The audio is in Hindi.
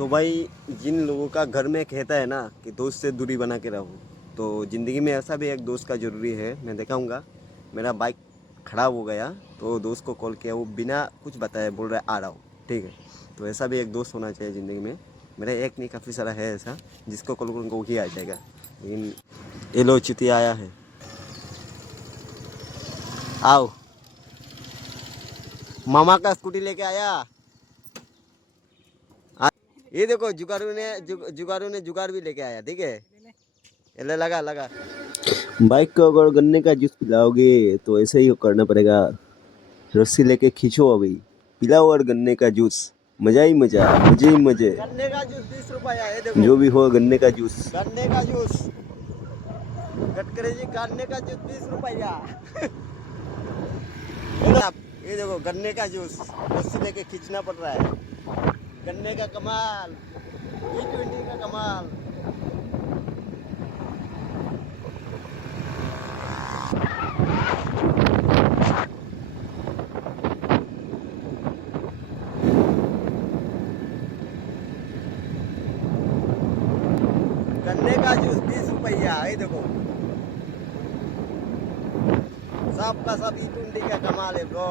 तो भाई जिन लोगों का घर में कहता है ना कि दोस्त से दूरी बना के रहो, तो ज़िंदगी में ऐसा भी एक दोस्त का ज़रूरी है। मैं दिखाऊंगा। मेरा बाइक खराब हो गया तो दोस्त को कॉल किया, वो बिना कुछ बताए बोल रहा है आ रहा हूँ, ठीक है। तो ऐसा भी एक दोस्त होना चाहिए ज़िंदगी में। मेरा एक नहीं, काफ़ी सारा है ऐसा, जिसको कॉल करूँगा वही आ जाएगा। लेकिन ये लो चितिया आया है, आओ। मामा का स्कूटी लेके आया। ये देखो जुगाड़ू ने जुगाड़ भी लेके आया, ठीक है। ले लगा लगा। बाइक को अगर गन्ने का जूस पिलाओगे तो ऐसे ही करना पड़ेगा। रस्सी लेके खींचो अभी, पिलाओ और गन्ने का जूस। मजा ही मजा, मजे ही मजे। गन्ने का जूस 20 रुपया है, देखो। जो भी हो, गन्ने का जूस, गन्ने का जूस। गडकरी जी, गन्ने का जूस 20 रुपया। ये देखो गन्ने का जूस, रस्सी लेके खींचना पड़ रहा है। गन्ने का कमाल, E20 का कमाल। गन्ने का जूस 20 रुपया, ये देखो। सब का सब E20 का कमाल है ब्रो।